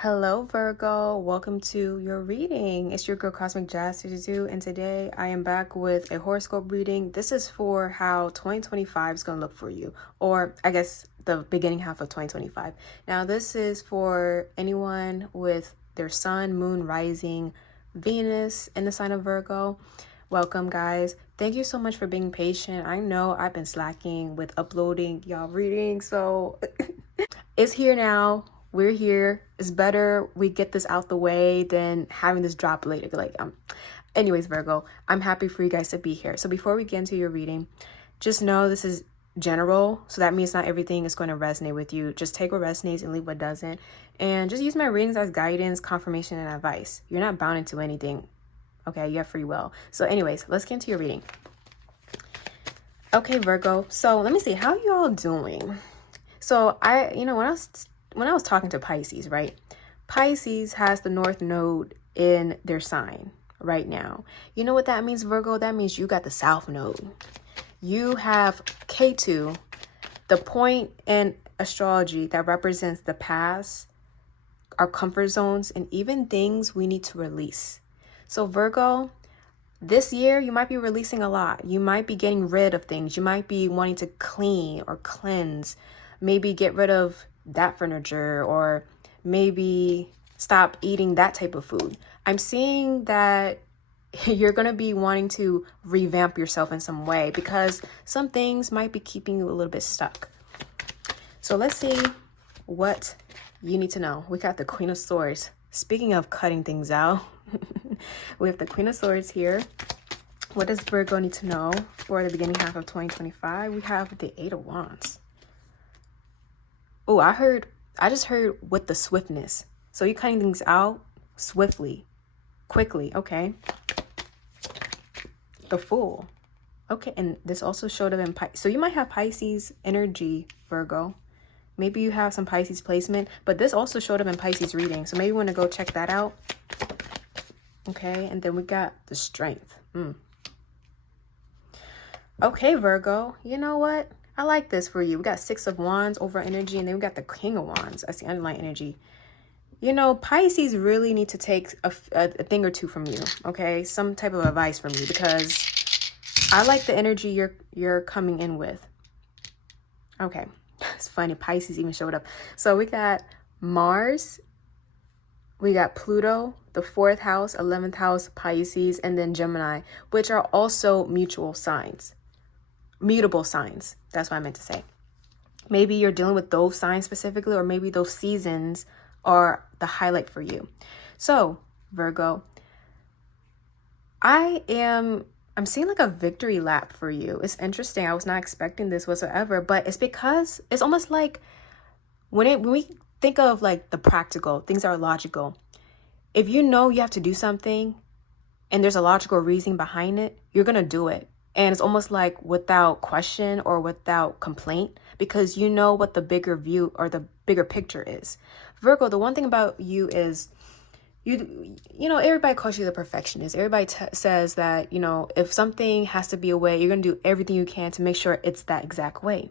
Hello, Virgo. Welcome to your reading. It's your girl Cosmic Jazz 52, and today I am back with a horoscope reading. This is for how 2025 is going to look for you, or I guess the beginning half of 2025. Now, this is for anyone with their sun, moon, rising, Venus in the sign of Virgo. Welcome, guys. Thank you so much for being patient. I know I've been slacking with uploading y'all reading, so it's here now. We're here. It's better we get this out the way than having this drop later. Anyways, Virgo, I'm happy for you guys to be here. So before we get into your reading, just know this is general. So that means not everything is going to resonate with you. Just take what resonates and leave what doesn't. And just use my readings as guidance, confirmation, and advice. You're not bound into anything. Okay, you have free will. So anyways, let's get into your reading. Okay, Virgo. So let me see. How are you all doing? So when I was talking to Pisces, right? Pisces has the North Node in their sign right now. You know what that means, Virgo? That means you got the South Node. You have K2, the point in astrology that represents the past, our comfort zones, and even things we need to release. So Virgo, this year, you might be releasing a lot. You might be getting rid of things. You might be wanting to clean or cleanse, maybe get rid of that furniture, or maybe stop eating that type of food. I'm seeing that you're going to be wanting to revamp yourself in some way because some things might be keeping you a little bit stuck. So let's see what you need to know. We got the Queen of Swords. Speaking of cutting things out, we have the Queen of Swords here. What does Virgo need to know for the beginning half of 2025? We have the Eight of Wands. Oh, I just heard with the swiftness. So you're cutting things out swiftly, quickly. Okay. The Fool. Okay. And this also showed up in Pisces. So you might have Pisces energy, Virgo. Maybe you have some Pisces placement, but this also showed up in Pisces reading. So maybe you want to go check that out. Okay. And then we got the Strength. Okay, Virgo. You know what? I like this for you. We got Six of Wands over energy, and then we got the King of Wands. That's the underlying energy. You know, Pisces really need to take a thing or two from you, okay? Some type of advice from you, because I like the energy you're coming in with. Okay, it's funny. Pisces even showed up. So we got Mars, we got Pluto, the 4th house, 11th house, Pisces, and then Gemini, which are also mutual signs. Mutable signs. That's what I meant to say. Maybe you're dealing with those signs specifically, or maybe those seasons are the highlight for you. So, Virgo, I'm seeing like a victory lap for you. It's interesting. I was not expecting this whatsoever, but it's because it's almost like when we think of like the practical, things are logical. If you know you have to do something and there's a logical reason behind it, you're going to do it. And it's almost like without question or without complaint, because you know what the bigger view or the bigger picture is. Virgo, the one thing about you is you know, everybody calls you the perfectionist. Everybody says that, you know, if something has to be a way, you're going to do everything you can to make sure it's that exact way.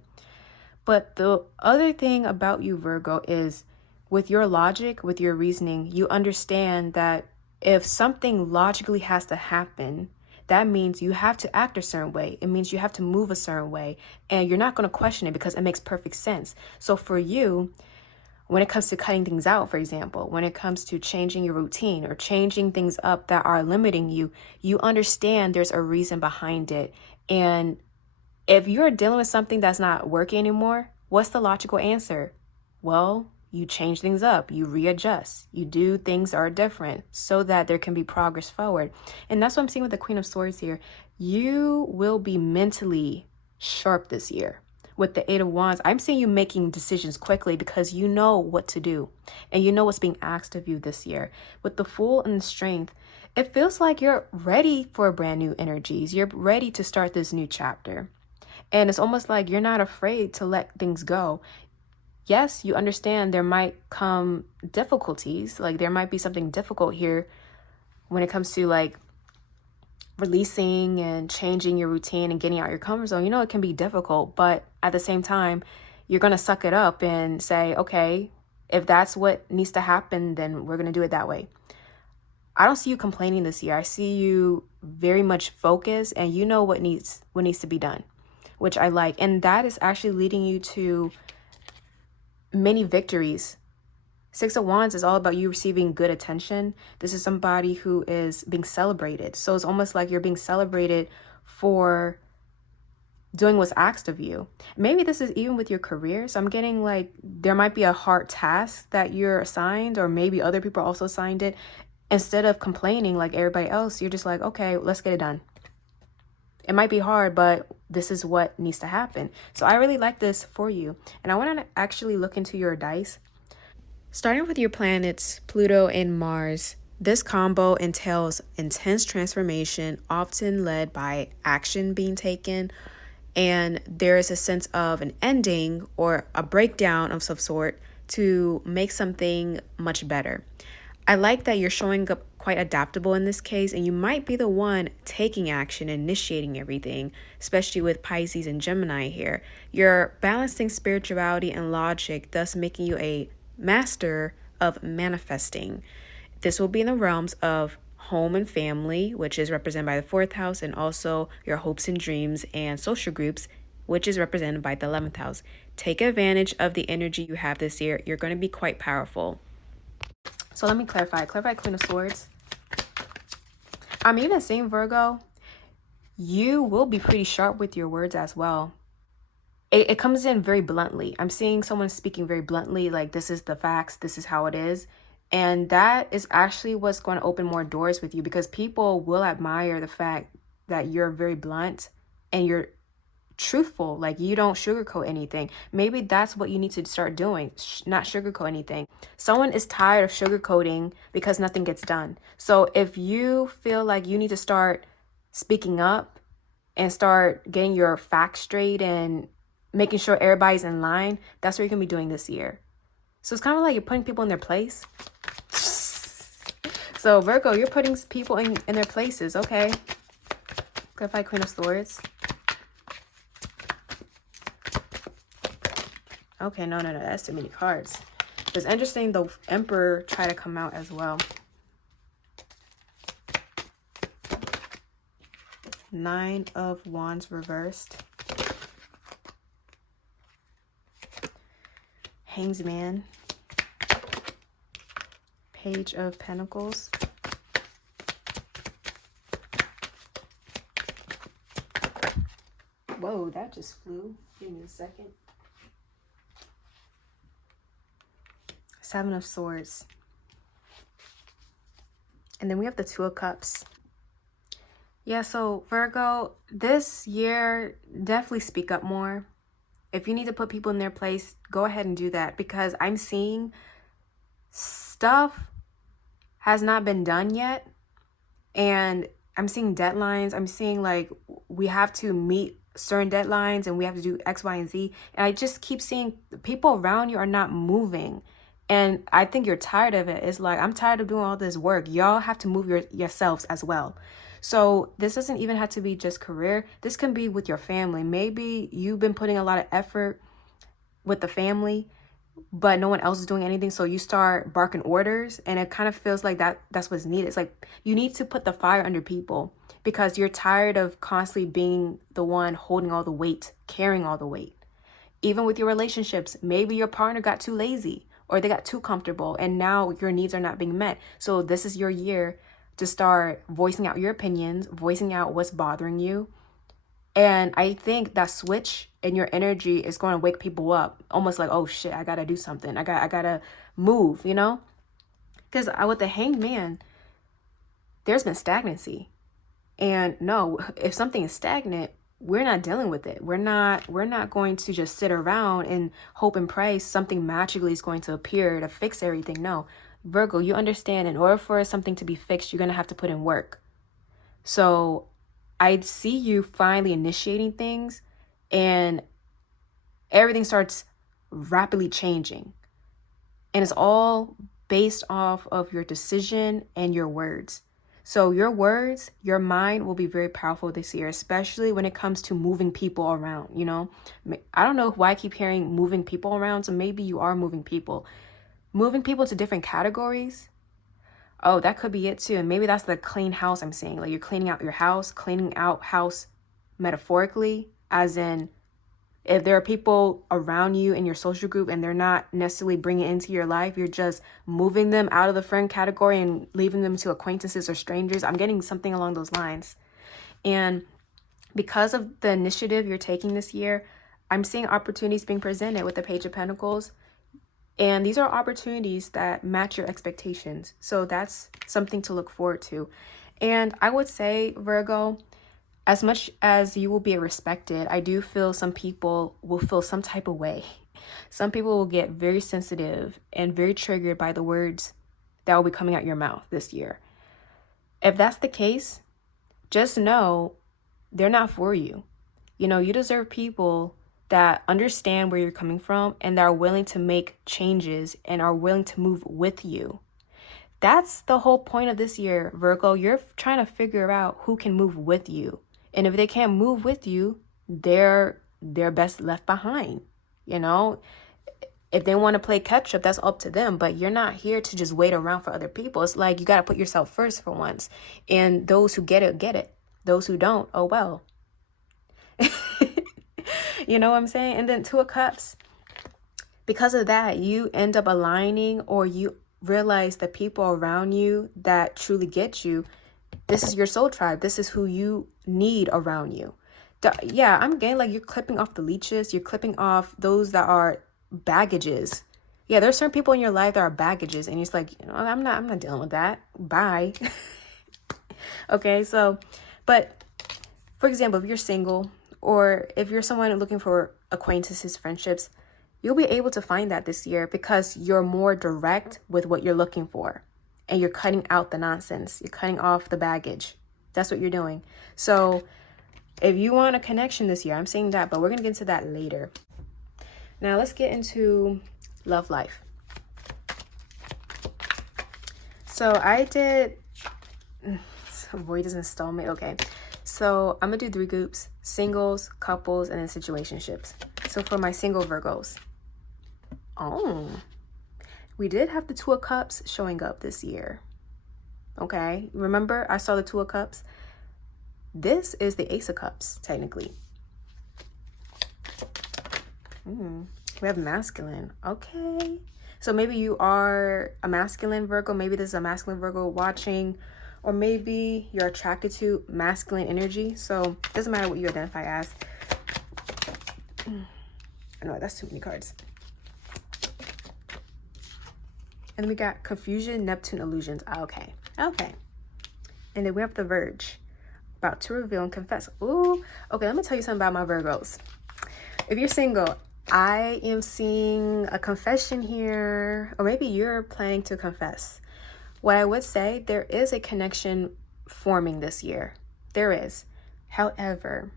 But the other thing about you, Virgo, is with your logic, with your reasoning, you understand that if something logically has to happen, that means you have to act a certain way. It means you have to move a certain way, and you're not going to question it because it makes perfect sense. So for you, when it comes to cutting things out, for example, when it comes to changing your routine or changing things up that are limiting you, you understand there's a reason behind it. And if you're dealing with something that's not working anymore, what's the logical answer? Well, you change things up, you readjust, you do things that are different so that there can be progress forward. And that's what I'm seeing with the Queen of Swords here. You will be mentally sharp this year. With the Eight of Wands, I'm seeing you making decisions quickly because you know what to do and you know what's being asked of you this year. With the Fool and the Strength, it feels like you're ready for brand new energies. You're ready to start this new chapter. And it's almost like you're not afraid to let things go. Yes, you understand there might come difficulties. Like there might be something difficult here when it comes to like releasing and changing your routine and getting out your comfort zone. You know, it can be difficult, but at the same time, you're going to suck it up and say, okay, If that's what needs to happen, then we're going to do it that way. I don't see you complaining this year. I see you very much focused, and you know what needs to be done, which I like. And that is actually leading you to many victories. Six of Wands is all about you receiving good attention. This is somebody who is being celebrated. So it's almost like you're being celebrated for doing what's asked of you. Maybe this is even with your career. So I'm getting like there might be a hard task that you're assigned, or maybe other people also assigned it. Instead of complaining like everybody else, you're just like, okay, let's get it done. It might be hard, but this is what needs to happen. So I really like this for you. And I want to actually look into your dice. Starting with your planets, Pluto and Mars, this combo entails intense transformation, often led by action being taken. And there is a sense of an ending or a breakdown of some sort to make something much better. I like that you're showing up quite adaptable in this case, and you might be the one taking action, initiating everything, especially with Pisces and Gemini here. You're balancing spirituality and logic, thus making you a master of manifesting. This will be in the realms of home and family, which is represented by the 4th house, and also your hopes and dreams and social groups, which is represented by the 11th house. Take advantage of the energy you have this year. You're going to be quite powerful. So let me clarify. Queen of Swords. I'm even seeing, Virgo, you will be pretty sharp with your words as well. It comes in very bluntly. I'm seeing someone speaking very bluntly, like this is the facts, this is how it is. And that is actually what's going to open more doors with you, because people will admire the fact that you're very blunt and you're truthful, like you don't sugarcoat anything. Maybe that's what you need to start doing, not sugarcoat anything. Someone is tired of sugarcoating because nothing gets done. So if you feel like you need to start speaking up and start getting your facts straight and making sure everybody's in line, that's what you're gonna be doing this year. So it's kind of like you're putting people in their place. So Virgo, you're putting people in their places. Okay. Clarify Queen of Swords. Okay, no, that's too many cards. It's interesting, the Emperor tried to come out as well. 9 of Wands reversed. Hanged Man. Page of Pentacles. Whoa, that just flew. Give me a second. 7 of Swords. And then we have the 2 of Cups. Yeah, so Virgo, this year, definitely speak up more. If you need to put people in their place, go ahead and do that, because I'm seeing stuff has not been done yet. And I'm seeing deadlines. I'm seeing like we have to meet certain deadlines and we have to do X, Y, and Z. And I just keep seeing people around you are not moving. And I think you're tired of it. It's like, I'm tired of doing all this work. Y'all have to move yourselves as well. So this doesn't even have to be just career. This can be with your family. Maybe you've been putting a lot of effort with the family, but no one else is doing anything. So you start barking orders, and it kind of feels like that's what's needed. It's like you need to put the fire under people, because you're tired of constantly being the one holding all the weight, carrying all the weight. Even with your relationships, maybe your partner got too lazy or they got too comfortable and now your needs are not being met. So this is your year to start voicing out your opinions, voicing out what's bothering you. And I think that switch in your energy is going to wake people up, almost like, oh shit, I got to do something. I got to move, you know? Because with the Hanged Man, there's been stagnancy. And no, if something is stagnant, we're not dealing with it. We're not going to just sit around and hope and pray something magically is going to appear to fix everything. No, Virgo, you understand, in order for something to be fixed, you're going to have to put in work. So I see you finally initiating things, and everything starts rapidly changing. And it's all based off of your decision and your words. So your words, your mind will be very powerful this year, especially when it comes to moving people around, you know? I don't know why I keep hearing moving people around, so maybe you are moving people. moving people to different categories. Oh, that could be it too. And maybe that's the clean house I'm saying. Like you're cleaning out your house, cleaning out house metaphorically, as in if there are people around you in your social group and they're not necessarily bringing into your life, you're just moving them out of the friend category and leaving them to acquaintances or strangers. I'm getting something along those lines. And because of the initiative you're taking this year, I'm seeing opportunities being presented with the Page of Pentacles. And these are opportunities that match your expectations. So that's something to look forward to. And I would say, Virgo, as much as you will be respected, I do feel some people will feel some type of way. Some people will get very sensitive and very triggered by the words that will be coming out your mouth this year. If that's the case, just know they're not for you. You know, you deserve people that understand where you're coming from and that are willing to make changes and are willing to move with you. That's the whole point of this year, Virgo. You're trying to figure out who can move with you. And if they can't move with you, they're best left behind. You know, if they want to play catch up, that's up to them. But you're not here to just wait around for other people. It's like you got to put yourself first for once. And those who get it, get it. Those who don't, oh well. You know what I'm saying? And then Two of Cups, because of that, you end up aligning, or you realize that people around you that truly get you, this is your soul tribe. This is who you need around you. Yeah, I'm getting like you're clipping off the leeches. You're clipping off those that are baggages. Yeah, there's certain people in your life that are baggages, and you're just like, you know, I'm not dealing with that. Bye. Okay, so, but for example, if you're single, or if you're someone looking for acquaintances, friendships, you'll be able to find that this year because you're more direct with what you're looking for. And you're cutting out the nonsense. You're cutting off the baggage. That's what you're doing. So if you want a connection this year, I'm saying that, but we're going to get into that later. Now let's get into love life. So I did... Boy doesn't stall me. Okay. So I'm going to do 3 groups: singles, couples, and then situationships. So for my single Virgos. Oh, we did have the Two of Cups showing up this year. Okay. Remember, I saw the Two of Cups. This is the Ace of Cups, technically. We have masculine. Okay. So maybe you are a masculine Virgo. Maybe this is a masculine Virgo watching. Or maybe you're attracted to masculine energy. So it doesn't matter what you identify as. No, that's too many cards. And we got confusion, Neptune, illusions. Okay. Okay. And then we have the Verge. About to reveal and confess. Ooh. Okay, let me tell you something about my Virgos. If you're single, I am seeing a confession here. Or maybe you're planning to confess. What I would say, there is a connection forming this year. There is. However,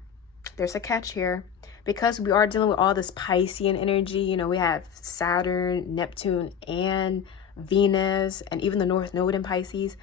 there's a catch here. Because we are dealing with all this Piscean energy, you know, we have Saturn, Neptune, and Venus, and even the North Node in Pisces.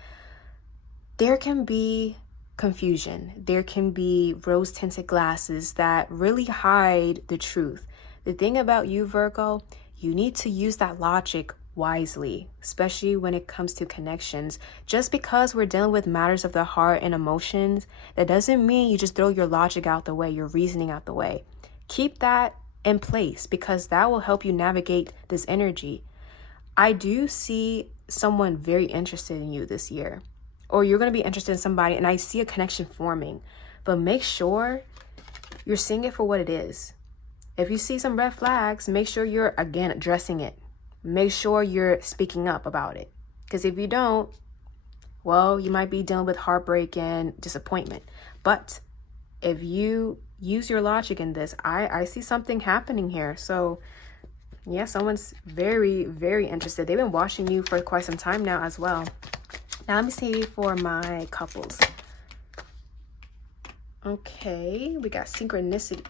There can be confusion. There can be rose-tinted glasses that really hide the truth. The thing about you, Virgo, you need to use that logic wisely, especially when it comes to connections. Just because we're dealing with matters of the heart and emotions, that doesn't mean you just throw your logic out the way, your reasoning out the way. Keep that in place because that will help you navigate this energy. I do see someone very interested in you this year, or you're going to be interested in somebody, and I see a connection forming, but make sure you're seeing it for what it is. If you see some red flags, make sure you're, again, addressing it. Make sure you're speaking up about it. Because if you don't, well, you might be dealing with heartbreak and disappointment. But if you use your logic in this, I see something happening here. So, yeah, someone's very, very interested. They've been watching you for quite some time now as well. Now, let me see for my couples. Okay, we got synchronicity.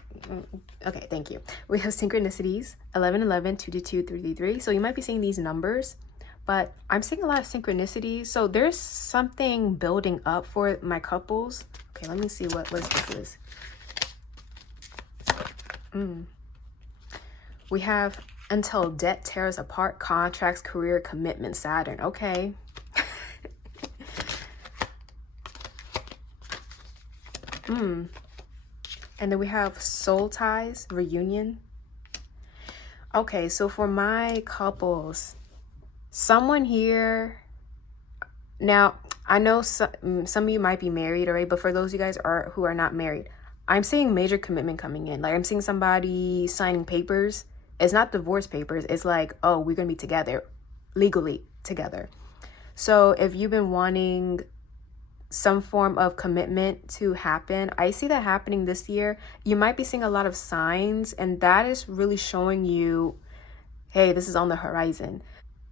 Okay, thank you. We have synchronicities, 11, 11, 2, 2, 2, 3, 3, 3. So you might be seeing these numbers, but I'm seeing a lot of synchronicities. So there's something building up for my couples. Okay, let me see what this is. We have Until debt tears apart, contracts, career, commitment, Saturn. Okay. And then we have soul ties, reunion. Okay, so for my couples, someone here, now I know some of you might be married already, but for those of you guys who are not married, I'm seeing major commitment coming in. Like I'm seeing somebody signing papers. It's not divorce papers. It's like, oh, we're going to be together, legally together. So if you've been wanting some form of commitment to happen, I see that happening this year. You might be seeing a lot of signs, and that is really showing you, hey, this is on the horizon.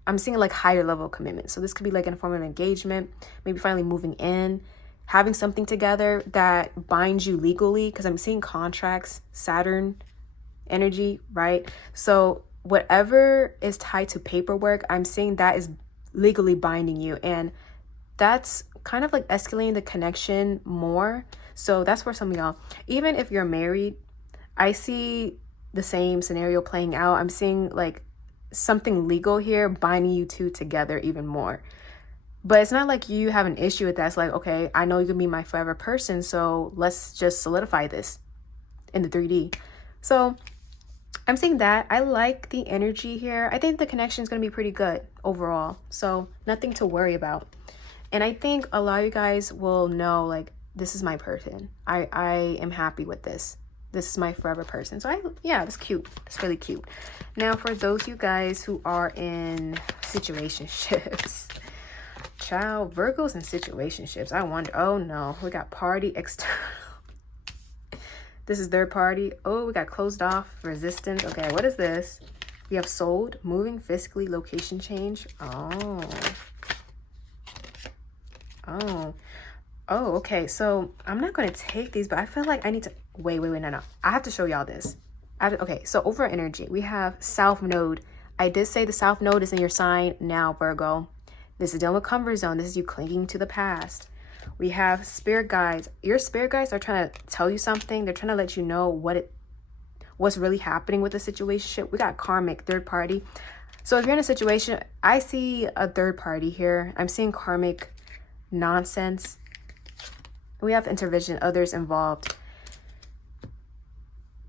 I'm seeing like higher level commitment. So this could be like in a form of engagement, maybe finally moving in, having something together that binds you legally, because I'm seeing contracts, Saturn energy, right? So whatever is tied to paperwork, I'm seeing that is legally binding you, and that's kind of like escalating the connection more. So that's for some of y'all. Even if you're married, I see the same scenario playing out. I'm seeing like something legal here binding you two together even more. But it's not like you have an issue with that. It's like, okay, I know you're gonna be my forever person, so let's just solidify this in the 3D. So I'm seeing that. I like the energy here. I think the connection is going to be pretty good overall. So nothing to worry about. And I think a lot of you guys will know, like, this is my person. I am happy with this. This is my forever person. So yeah, that's cute. It's really cute. Now, for those of you guys who are in situationships, child, Virgos in situationships, I wonder, oh no, we got party external. This is third party. Oh, we got closed off, resistance. Okay, what is this? We have sold, moving, physically, location change. Oh, okay. So I'm not going to take these, but I feel like I need to, wait, no. I have to show y'all this. Okay, so over energy, we have South Node. I did say the South Node is in your sign now, Virgo. This is dealing with comfort zone. This is you clinging to the past. We have spirit guides. Your spirit guides are trying to tell you something. They're trying to let you know what's really happening with the situation. We got karmic, third party. So if you're in a situation, I see a third party here. I'm seeing karmic nonsense. We have intervention, others involved.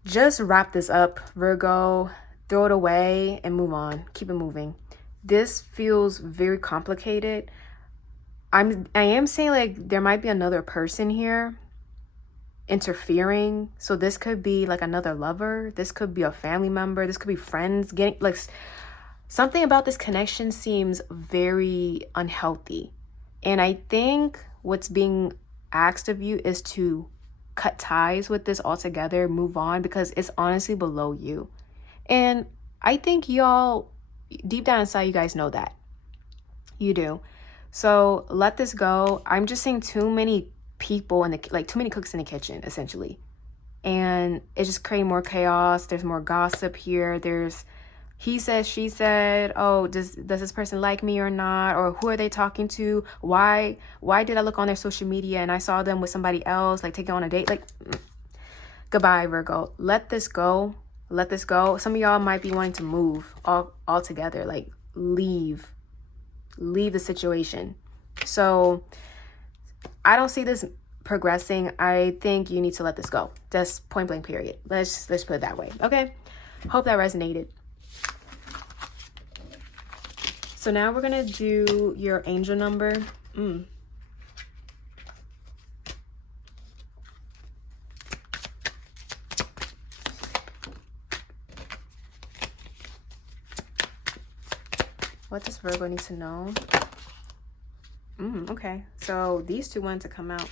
Just wrap this up, Virgo. Throw it away and move on. Keep it moving. This feels very complicated. I am saying like there might be another person here interfering. So this could be like another lover. This could be a family member. This could be friends getting like something about this connection seems very unhealthy. And I think what's being asked of you is to cut ties with this altogether, move on, because it's honestly below you. And I think y'all, deep down inside, you guys know that. You do. So let this go. I'm just seeing too many people too many cooks in the kitchen, essentially. And it's just creating more chaos. There's more gossip here. There's he said, she said, oh, does this person like me or not? Or who are they talking to? Why did I look on their social media and I saw them with somebody else, like taking on a date? Like, goodbye, Virgo. Let this go. Let this go. Some of y'all might be wanting to move all together, like leave the situation. So I don't see this progressing. I think you need to let this go. That's point blank period. Let's put it that way. Okay. Hope that resonated. So now we're gonna do your angel number. What does Virgo need to know? Okay, so these two wanted to come out.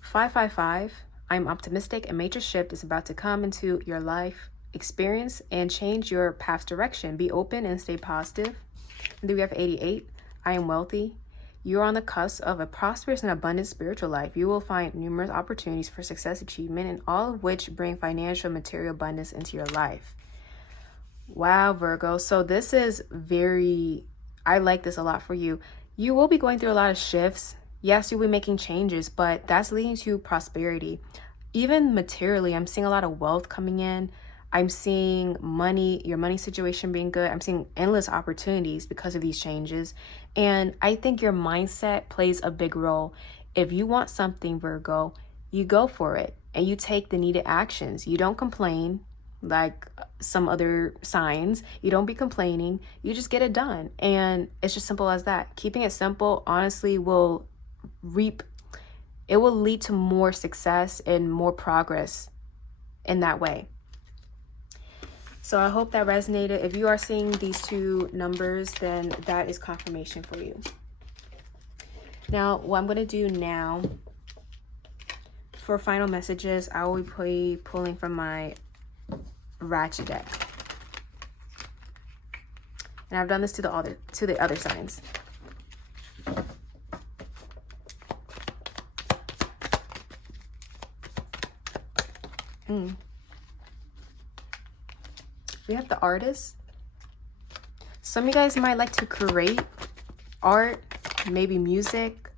555. I'm optimistic. A major shift is about to come into your life experience and change your path's direction. Be open and stay positive. And then we have 88. I am wealthy. You're on the cusp of a prosperous and abundant spiritual life. You will find numerous opportunities for success, achievement, and all of which bring financial material abundance into your life. Wow, Virgo. So this is I like this a lot for you. You will be going through a lot of shifts. Yes, you'll be making changes, but that's leading to prosperity. Even materially, I'm seeing a lot of wealth coming in. I'm seeing money, your money situation being good. I'm seeing endless opportunities because of these changes. And I think your mindset plays a big role. If you want something, Virgo, you go for it and you take the needed actions. You don't complain like some other signs. You don't be complaining. You just get it done. And it's just simple as that. Keeping it simple, honestly, will it will lead to more success and more progress in that way. So I hope that resonated. If you are seeing these two numbers, then that is confirmation for you. Now, what I'm going to do now for final messages, I will be pulling from my Ratchet deck. And I've done this to the other signs. We have the artist. Some of you guys might like to create art, maybe music.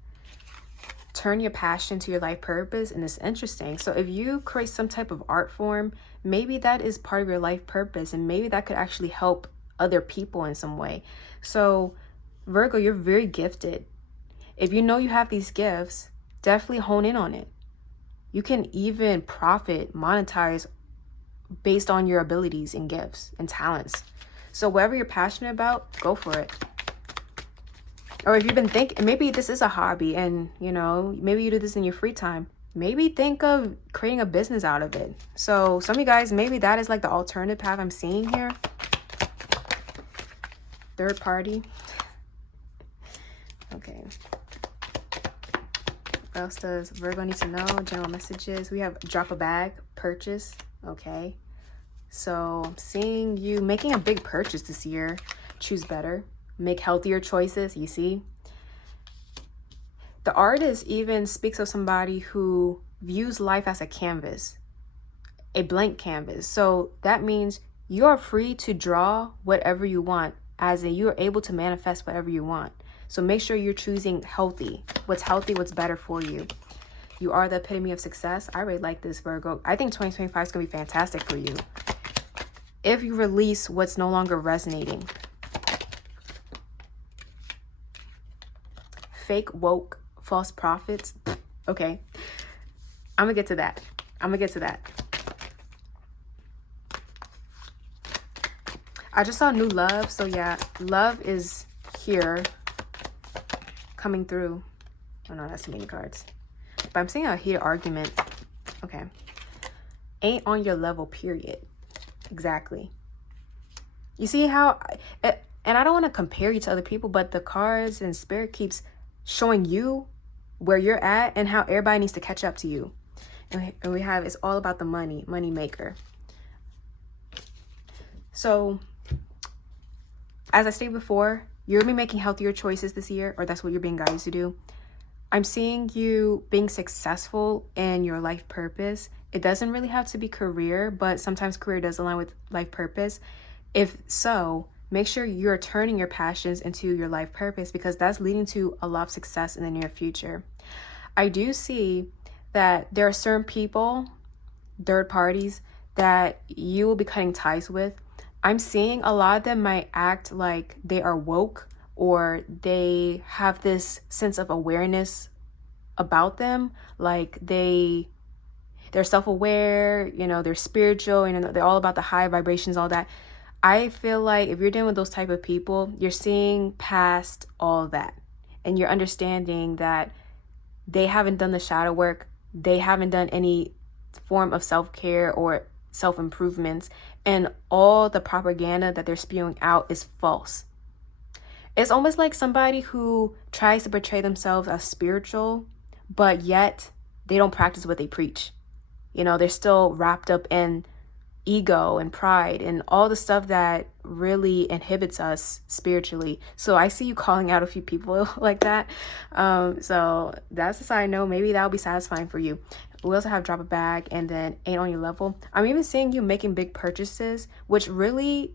Turn your passion to your life purpose, and it's interesting. So if you create some type of art form, maybe that is part of your life purpose, and maybe that could actually help other people in some way. So Virgo, you're very gifted. If you know you have these gifts, definitely hone in on it. You can even profit, monetize based on your abilities and gifts and talents. So whatever you're passionate about, go for it. Or if you've been thinking, maybe this is a hobby and, maybe you do this in your free time. Maybe think of creating a business out of it. So some of you guys, maybe that is like the alternative path I'm seeing here. Third party. Okay. What else does Virgo need to know? General messages. We have drop a bag, purchase. Okay. So I'm seeing you making a big purchase this year. Choose better. Make healthier choices. You see? The artist even speaks of somebody who views life as a canvas, a blank canvas. So that means you are free to draw whatever you want, as in you are able to manifest whatever you want. So make sure you're choosing healthy, what's better for you. You are the epitome of success. I really like this, Virgo. I think 2025 is going to be fantastic for you if you release what's no longer resonating. Fake, woke, false prophets. Okay. I'm going to get to that. I just saw new love. So yeah, love is here coming through. Oh no, that's too many cards. But I'm seeing a heated argument. Okay. Ain't on your level, period. Exactly. You see how, and I don't want to compare you to other people, but the cards and spirit keeps showing you where you're at and how everybody needs to catch up to you. And we have, it's all about the money maker. So as I stated before, you're going to be making healthier choices this year, or that's what you're being guided to do. I'm seeing you being successful in your life purpose. It doesn't really have to be career, but sometimes career does align with life purpose. If so, make sure you're turning your passions into your life purpose, because that's leading to a lot of success in the near future. I do see that there are certain people, third parties, that you will be cutting ties with. I'm seeing a lot of them might act like they are woke, or they have this sense of awareness about them, like they're self-aware, they're spiritual, they're all about the high vibrations, all that. I feel like if you're dealing with those type of people, you're seeing past all that, and you're understanding that they haven't done the shadow work, they haven't done any form of self-care or self-improvements, and all the propaganda that they're spewing out is false. It's almost like somebody who tries to portray themselves as spiritual, but yet they don't practice what they preach. They're still wrapped up in ego and pride and all the stuff that really inhibits us spiritually. So I see you calling out a few people like that. So that's a side note. Maybe that'll be satisfying for you. We also have drop a bag and then ain't on your level. I'm even seeing you making big purchases, which really,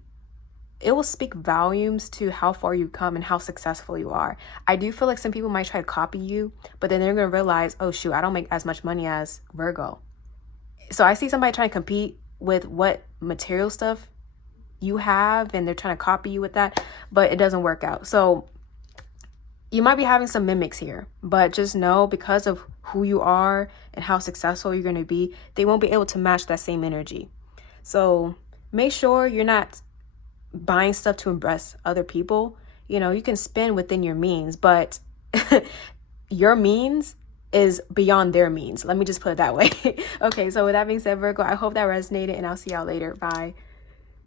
it will speak volumes to how far you come and how successful you are. I do feel like some people might try to copy you, but then they're going to realize, oh shoot, I don't make as much money as Virgo. So I see somebody trying to compete with what material stuff you have, and they're trying to copy you with that, but it doesn't work out. So you might be having some mimics here, but just know, because of who you are and how successful you're going to be, they won't be able to match that same energy. So make sure you're not buying stuff to impress other people. You know, you can spend within your means, but your means is beyond their means. Let me just put it that way. Okay, so with that being said, Virgo, I hope that resonated, and I'll see y'all later. Bye.